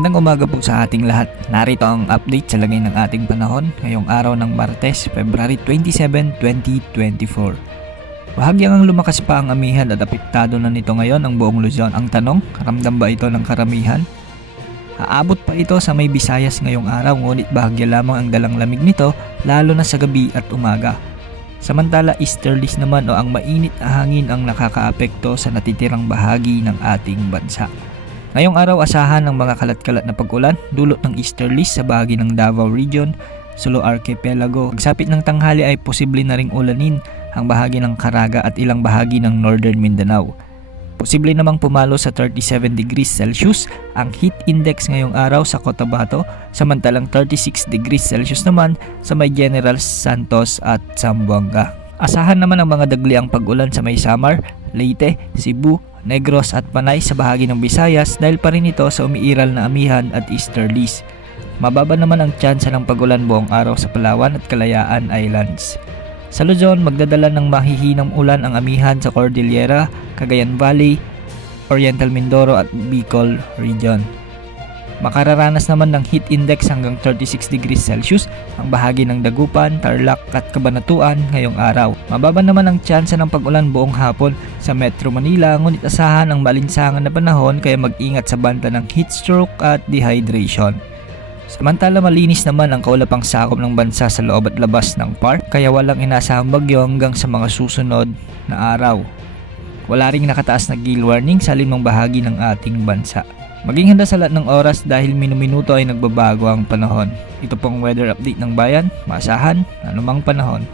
Magandang umaga po sa ating lahat. Narito ang update sa lagay ng ating panahon ngayong araw ng Martes, February 27, 2024. Bahagyang lumakas pa ang amihan at apektado na nito ngayon ang buong Luzon. Ang tanong, ramdam ba ito ng karamihan? Aabot pa ito sa may Visayas ngayong araw, ngunit bahagya lamang ang dalang lamig nito lalo na sa gabi at umaga. Samantala, easterlies naman o ang mainit na hangin ang nakakaapekto sa natitirang bahagi ng ating bansa. Ngayong araw, asahan ng mga kalat-kalat na pag-ulan dulot ng easterlies sa bahagi ng Davao Region, Sulu Archipelago. Pagsapit ng tanghali ay posible na ring ulanin ang bahagi ng Caraga at ilang bahagi ng Northern Mindanao. Posible namang pumalo sa 37 degrees Celsius ang heat index ngayong araw sa Cotabato, samantalang 36 degrees Celsius naman sa may General Santos at Zamboanga. Asahan naman ang mga dagli ang pag-ulan sa may Samar, Leyte, Cebu, Negros at Panay sa bahagi ng Visayas dahil pa rin ito sa umiiral na amihan at easterlies. Mababa naman ang tsansa ng pag-ulan buong araw sa Palawan at Kalayaan Islands. Sa Luzon, magdadala ng mahihinang ulan ang amihan sa Cordillera, Cagayan Valley, Oriental Mindoro at Bicol Region. Makararanas naman ng heat index hanggang 36 degrees Celsius ang bahagi ng Dagupan, Tarlac at Cabanatuan ngayong araw. Mababa naman ang tsansa ng pag-ulan buong hapon sa Metro Manila, ngunit asahan ang malinsangan na panahon kaya mag-ingat sa banta ng heat stroke at dehydration. Samantala, malinis naman ang kaulapang sakop ng bansa sa loob at labas ng park kaya walang inasahang bagyo hanggang sa mga susunod na araw. Wala ring nakataas na gale warning sa limang bahagi ng ating bansa. Maging handa sa lahat ng oras dahil minuminuto ay nagbabago ang panahon. Ito pong weather update ng bayan, maasahan anumang panahon.